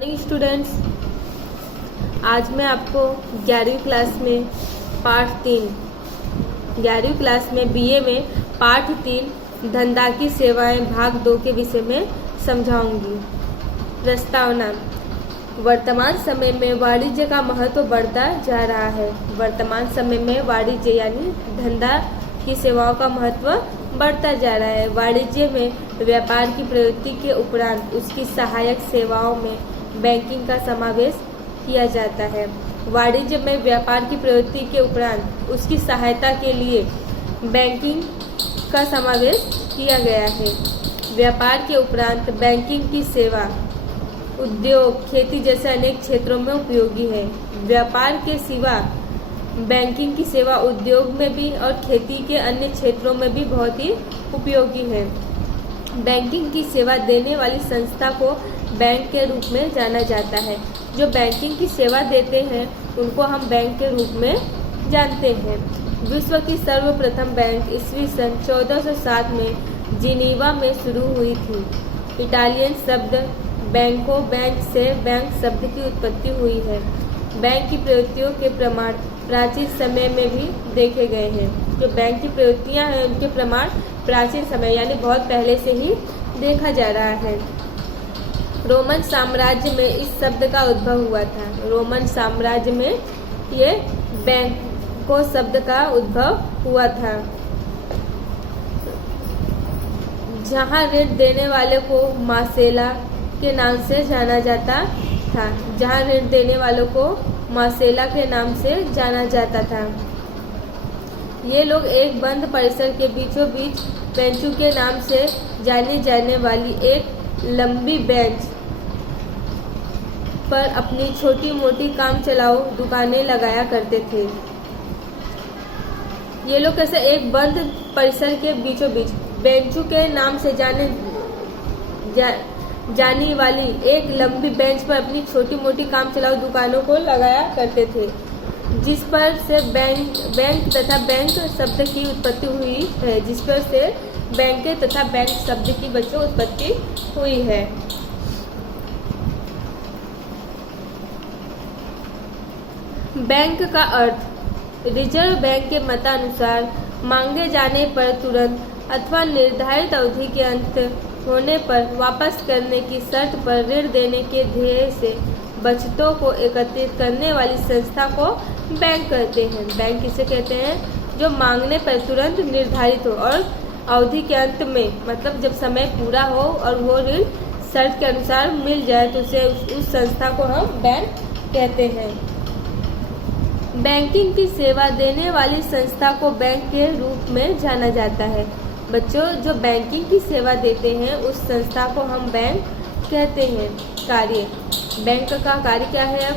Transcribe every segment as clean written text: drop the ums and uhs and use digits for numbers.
Morning students, आज मैं आपको 11वीं क्लास में पाठ 3 11वीं क्लास में बीए में पाठ 3 धंधा की सेवाएं भाग 2 के विषय में समझाऊंगी। प्रस्तावना। वर्तमान समय में वाणिज्य का महत्व बढ़ता जा रहा है। वर्तमान समय में वाणिज्य यानी धंधा की सेवाओं का महत्व बढ़ता जा रहा है। वाणिज्य में व्यापार की प्रवृत्ति के उपरांत उसकी सहायक सेवाओं में बैंकिंग का समावेश किया जाता है। वाणिज्य में व्यापार की प्रवृत्ति के उपरांत उसकी सहायता के लिए बैंकिंग का समावेश किया गया है। व्यापार के उपरांत बैंकिंग की सेवा उद्योग, खेती जैसे अनेक क्षेत्रों में उपयोगी है। व्यापार के सिवा बैंकिंग की सेवा उद्योग में भी और खेती के अन्य क्षेत्रों में भी बहुत ही उपयोगी है। बैंकिंग की सेवा देने वाली संस्था को बैंक के रूप में जाना जाता है। जो बैंकिंग की सेवा देते हैं उनको हम बैंक के रूप में जानते हैं। विश्व की सर्वप्रथम बैंक ईस्वी सन 1407 में जिनीवा में शुरू हुई थी। इटालियन शब्द बैंको, बैंक से बैंक शब्द की उत्पत्ति हुई है। बैंक की प्रवृत्तियों के प्रमाण प्राचीन समय में भी देखे गए हैं। जो बैंक की प्रवृत्तियां हैं उनके प्रमाण प्राचीन समय यानी बहुत पहले से ही देखा जा रहा है। रोमन साम्राज्य में इस शब्द का उद्भव हुआ था। रोमन साम्राज्य में ये बैंको शब्द का उद्भव हुआ था। जहां ऋण देने वाले को मासेला के नाम से जाना जाता था। जहां ऋण देने वालों को मासेला के नाम से जाना जाता था। ये लोग एक बंद परिसर के बीचों बीच बेंचों के नाम से जाने जाने वाली एक लंबी बेंच पर अपनी छोटी मोटी काम चलाओ दुकानें लगाया करते थे। ये लोग कैसे एक बंद परिसर के बीचों बीच बेंचों के नाम से जाने वाली एक लंबी बेंच पर अपनी छोटी मोटी काम चलाओ दुकानों को लगाया करते थे, जिस पर से बैंक तथा बैंक शब्द की उत्पत्ति हुई है। जिस पर से बैंक तथा बैंक शब्द की बच्चों उत्पत्ति हुई है। बैंक का अर्थ रिजर्व बैंक के मतानुसार मांगे जाने पर तुरंत अथवा निर्धारित अवधि के अंत होने पर वापस करने की शर्त पर ऋण देने के ध्येय से बचतों को एकत्रित करने वाली संस्था को बैंक कहते हैं। बैंक किसे कहते हैं? जो मांगने पर तुरंत निर्धारित हो और अवधि के अंत में मतलब जब समय पूरा हो और वो ऋण शर्त के अनुसार मिल जाए तो उसे उस संस्था को हम बैंक कहते हैं। बैंकिंग की सेवा देने वाली संस्था को बैंक के रूप में जाना जाता है। बच्चों, जो बैंकिंग की सेवा देते हैं उस संस्था को हम बैंक कहते हैं। कार्य बैंक का कार्य क्या है?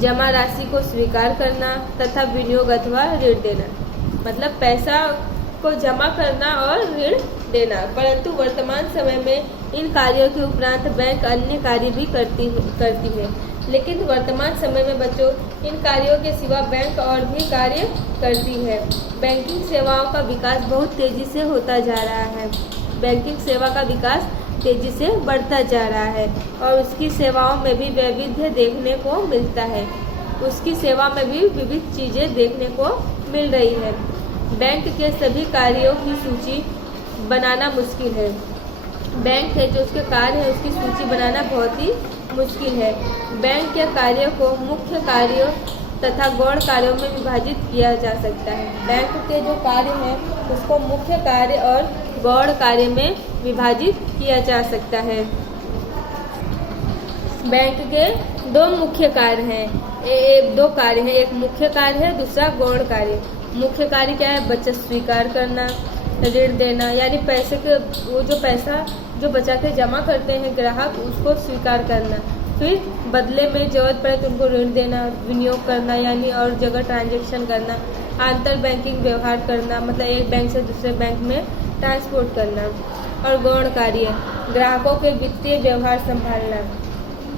जमा राशि को स्वीकार करना तथा विनियोग अथवा ऋण देना, मतलब पैसा को जमा करना और ऋण देना। परंतु वर्तमान समय में इन कार्यों के उपरांत बैंक अन्य कार्य भी करती है। लेकिन वर्तमान समय में बच्चों इन कार्यों के सिवा बैंक और भी कार्य करती है। बैंकिंग सेवाओं का विकास बहुत तेजी से होता जा रहा है। बैंकिंग सेवा का विकास तेजी से बढ़ता जा रहा है और उसकी सेवाओं में भी वैविध्य देखने को मिलता है। उसकी सेवा में भी विविध चीजें देखने को मिल रही है। बैंक के सभी कार्यों की सूची बनाना मुश्किल है। बैंक है जो उसके कार्य है उसकी सूची बनाना बहुत ही मुश्किल है। बैंक के कार्यों को मुख्य कार्यों तथा गौण कार्यों में विभाजित किया जा सकता है। बैंक के जो कार्य हैं उसको मुख्य कार्य और गौण कार्य में विभाजित किया जा सकता है। बैंक के दो मुख्य कार्य हैं, दो कार्य हैं, एक मुख्य कार्य है, दूसरा गौण कार्य। मुख्य कार्य क्या है? बचत स्वीकार करना, ऋण देना, यानी पैसे के वो जो पैसा जो बचा के जमा करते हैं ग्राहक उसको स्वीकार करना, फिर बदले में जरूरत पड़े तो उनको ऋण देना, विनियोग करना यानी और जगह ट्रांजैक्शन करना, अंतर बैंकिंग व्यवहार करना मतलब एक बैंक से दूसरे बैंक में ट्रांसपोर्ट करना। और गौण कार्य ग्राहकों के वित्तीय व्यवहार संभालना,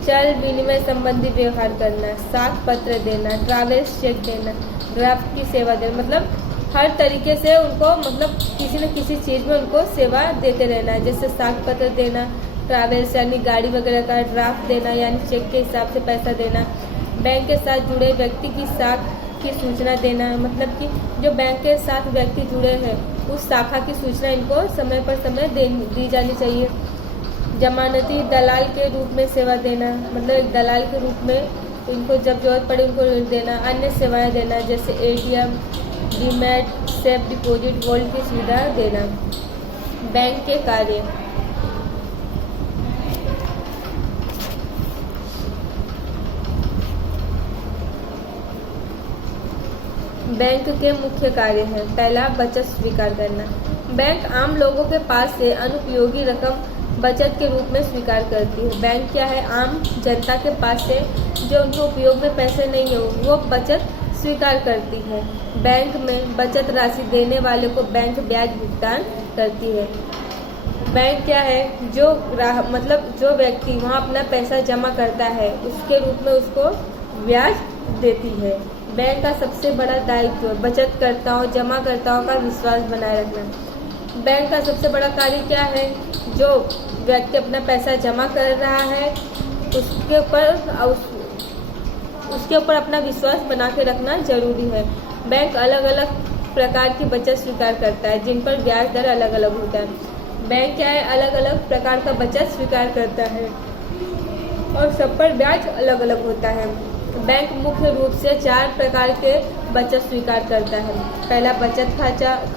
चल विनिमय संबंधी व्यवहार करना, साख पत्र देना, ट्रैवल्स चेक देना, ड्राफ्ट की सेवा देना, मतलब हर तरीके से उनको मतलब किसी न किसी चीज़ में उनको सेवा देते रहना है। जैसे साख पत्र देना, ट्रैवल्स यानी गाड़ी वगैरह का ड्राफ्ट देना यानी चेक के हिसाब से पैसा देना, बैंक के साथ जुड़े व्यक्ति की शाखा की सूचना देना, मतलब कि जो बैंक के साथ व्यक्ति जुड़े हैं उस शाखा की सूचना इनको समय पर समय दी जानी चाहिए। जमानती दलाल के रूप में सेवा देना, मतलब एक दलाल के रूप में इनको जब जरूरत पड़े उनको ऋण देना। अन्य सेवाएं देना जैसे ATM, demat, safe deposit, wallet की सुविधा देना। बैंक के कार्य, बैंक के मुख्य कार्य हैं। पहला, बचत स्वीकार करना। बैंक आम लोगों के पास से अनुपयोगी रकम बचत के रूप में स्वीकार करती है। बैंक क्या है, आम जनता के पास से जो उनके उपयोग में पैसे नहीं हो वो बचत स्वीकार करती है। बैंक में बचत राशि देने वाले को बैंक ब्याज भुगतान करती है। बैंक क्या है, जो मतलब जो व्यक्ति वहाँ अपना पैसा जमा करता है उसके रूप में उसको ब्याज देती है। बैंक का सबसे बड़ा दायित्व बचतकर्ताओं जमाकर्ताओं का विश्वास बनाए रखना। बैंक का सबसे बड़ा कार्य क्या है, जो व्यक्ति अपना पैसा जमा कर रहा है उसके ऊपर अपना विश्वास बना के रखना जरूरी है। बैंक अलग अलग प्रकार की बचत स्वीकार करता है जिन पर ब्याज दर अलग अलग होता है। बैंक क्या है, अलग अलग प्रकार का बचत स्वीकार करता है और सब पर ब्याज अलग अलग होता है। बैंक मुख्य रूप से 4 प्रकार के बचत स्वीकार करता है। पहला, बचत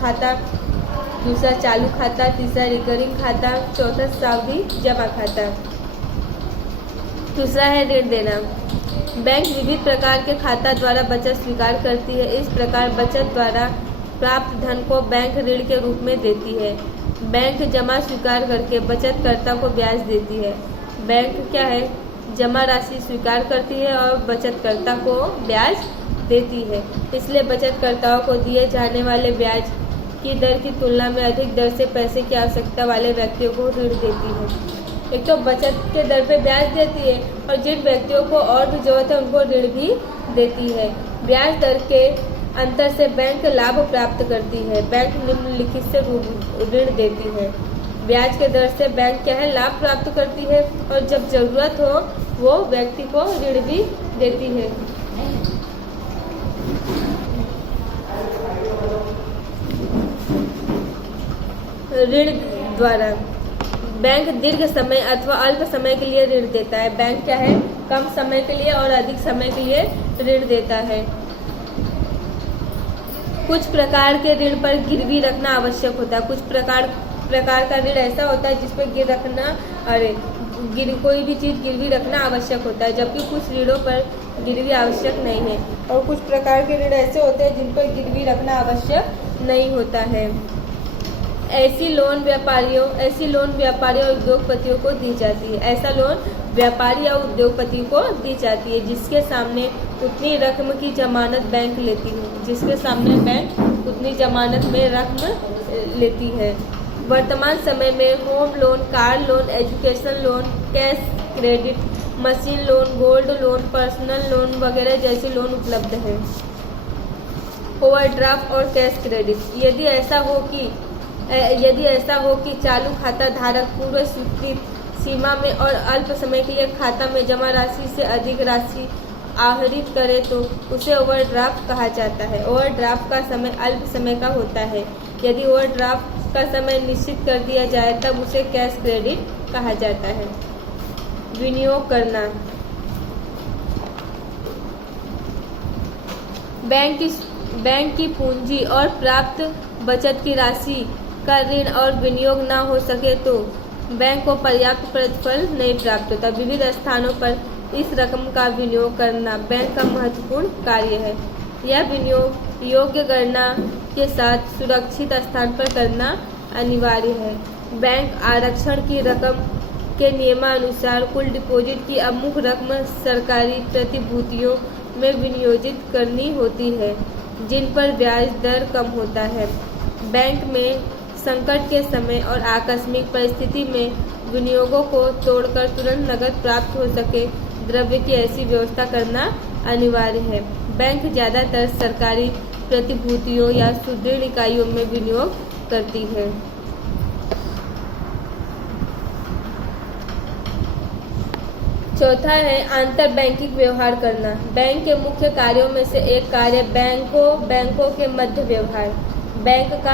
खाता, दूसरा चालू खाता, तीसरा रिकरिंग खाता, चौथा सावधि जमा खाता। दूसरा है ऋण देना। बैंक विविध प्रकार के खाता द्वारा बचत स्वीकार करती है। इस प्रकार बचत द्वारा प्राप्त धन को बैंक ऋण के रूप में देती है। बैंक जमा स्वीकार करके बचतकर्ता को ब्याज देती है। बैंक क्या है, जमा राशि स्वीकार करती है और बचतकर्ता को ब्याज देती है। इसलिए बचतकर्ताओं को दिए जाने वाले ब्याज की दर की तुलना में अधिक दर से पैसे की आवश्यकता वाले व्यक्तियों को ऋण देती है। एक तो बचत के दर पे ब्याज देती है और जिन व्यक्तियों को और भी जरूरत है उनको ऋण भी देती है। ब्याज दर के अंतर से बैंक लाभ प्राप्त करती है। बैंक निम्नलिखित से ऋण देती है। ब्याज के दर से बैंक क्या है, लाभ प्राप्त करती है और जब जरूरत हो वो व्यक्ति को ऋण भी देती है। ऋण द्वारा बैंक दीर्घ समय अथवा अल्प समय के लिए ऋण देता है। बैंक क्या है, कम समय के लिए और अधिक समय के लिए ऋण देता है। कुछ प्रकार के ऋण पर गिरवी रखना आवश्यक होता है। कुछ प्रकार का ऋण ऐसा होता है जिस पर कोई भी चीज गिरवी रखना आवश्यक होता है, जबकि कुछ ऋणों पर गिरवी आवश्यक नहीं है। और कुछ प्रकार के ऋण ऐसे होते हैं जिन पर गिरवी रखना आवश्यक नहीं होता है। ऐसी लोन व्यापारियों और उद्योगपतियों को दी जाती है। ऐसा लोन व्यापारी या उद्योगपति को दी जाती है जिसके सामने उतनी रकम की जमानत बैंक लेती है, जिसके सामने बैंक उतनी जमानत में रकम लेती है। वर्तमान समय में home loan, car loan, education loan, cash credit, machine loan, gold loan, personal loan वगैरह जैसे लोन उपलब्ध हैं। ओवरड्राफ्ट और कैश क्रेडिट। यदि ऐसा हो कि चालू खाता धारक पूर्व स्वीकृत सीमा में और अल्प समय के लिए खाता में जमा राशि से अधिक राशि आहरित करे तो उसे ओवरड्राफ्ट कहा जाता है। ओवरड्राफ्ट का समय अल्प समय का होता है। यदि ओवरड्राफ्ट का समय निश्चित कर दिया जाए तब उसे कैश क्रेडिट कहा जाता है। विनियोग करना। बैंक की पूंजी और प्राप्त बचत की राशि का ऋण और विनियोग न हो सके तो बैंक को पर्याप्त प्रतिफल नहीं प्राप्त होता। विविध स्थानों पर इस रकम का विनियोग करना बैंक का महत्वपूर्ण कार्य है। यह विनियोग योग्य गणना के साथ सुरक्षित स्थान पर करना अनिवार्य है। बैंक आरक्षण की रकम के नियमानुसार कुल डिपॉजिट की अमुक रकम सरकारी प्रतिभूतियों में विनियोजित करनी होती है जिन पर ब्याज दर कम होता है। बैंक में संकट के समय और आकस्मिक परिस्थिति में विनियोगों को तोड़कर तुरंत नकद प्राप्त हो सके द्रव्य की ऐसी व्यवस्था करना अनिवार्य है। बैंक ज्यादातर सरकारी प्रतिभूतियों या सुदृढ़ इकाइयों में विनियोग करती है। चौथा है अंतर बैंकिंग व्यवहार करना। बैंक के मुख्य कार्यों में से एक कार्य बैंकों के मध्य व्यवहार। बैंक का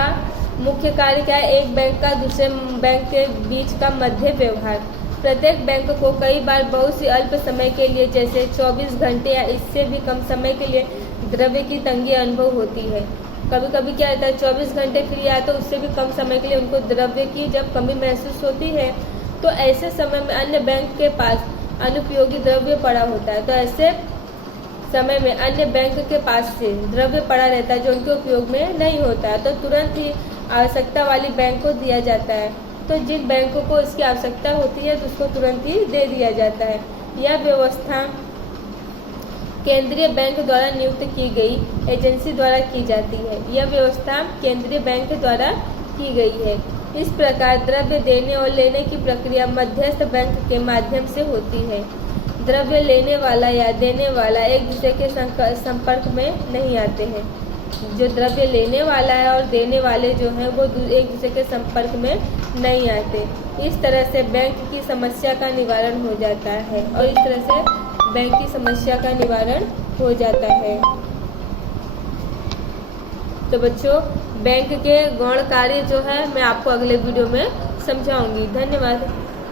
मुख्य कार्य क्या है? एक बैंक का दूसरे बैंक के बीच का मध्य व्यवहार। प्रत्येक बैंक को कई बार बहुत सी अल्प समय के लिए, जैसे 24 घंटे या इससे भी कम समय के लिए द्रव्य की तंगी अनुभव होती है। कभी कभी क्या होता है, 24 घंटे फिर या तो उससे भी कम समय के लिए उनको द्रव्य की जब कमी महसूस होती है, तो ऐसे समय में अन्य बैंक के पास अनुपयोगी द्रव्य पड़ा होता है। तो ऐसे समय में अन्य बैंक के पास से द्रव्य पड़ा रहता है जो उनके उपयोग में नहीं होता है, तो तुरंत ही आवश्यकता वाली बैंक को दिया जाता है। तो जिन बैंकों को इसकी आवश्यकता होती है तो उसको तुरंत ही दे दिया जाता है। यह व्यवस्था केंद्रीय बैंक द्वारा नियुक्त की गई एजेंसी द्वारा की जाती है। यह व्यवस्था केंद्रीय बैंक द्वारा की गई है। इस प्रकार द्रव्य देने और लेने की प्रक्रिया मध्यस्थ बैंक के माध्यम से होती है। द्रव्य लेने वाला या देने वाला एक दूसरे के संपर्क में नहीं आते हैं। जो द्रव्य लेने वाला है और देने वाले जो हैं वो एक दूसरे के संपर्क में नहीं आते। इस तरह से बैंक की समस्या का निवारण हो जाता है और इस तरह से बैंक की समस्या का निवारण हो जाता है। तो बच्चों, बैंक के गौण कार्य जो है मैं आपको अगले वीडियो में समझाऊंगी। धन्यवाद।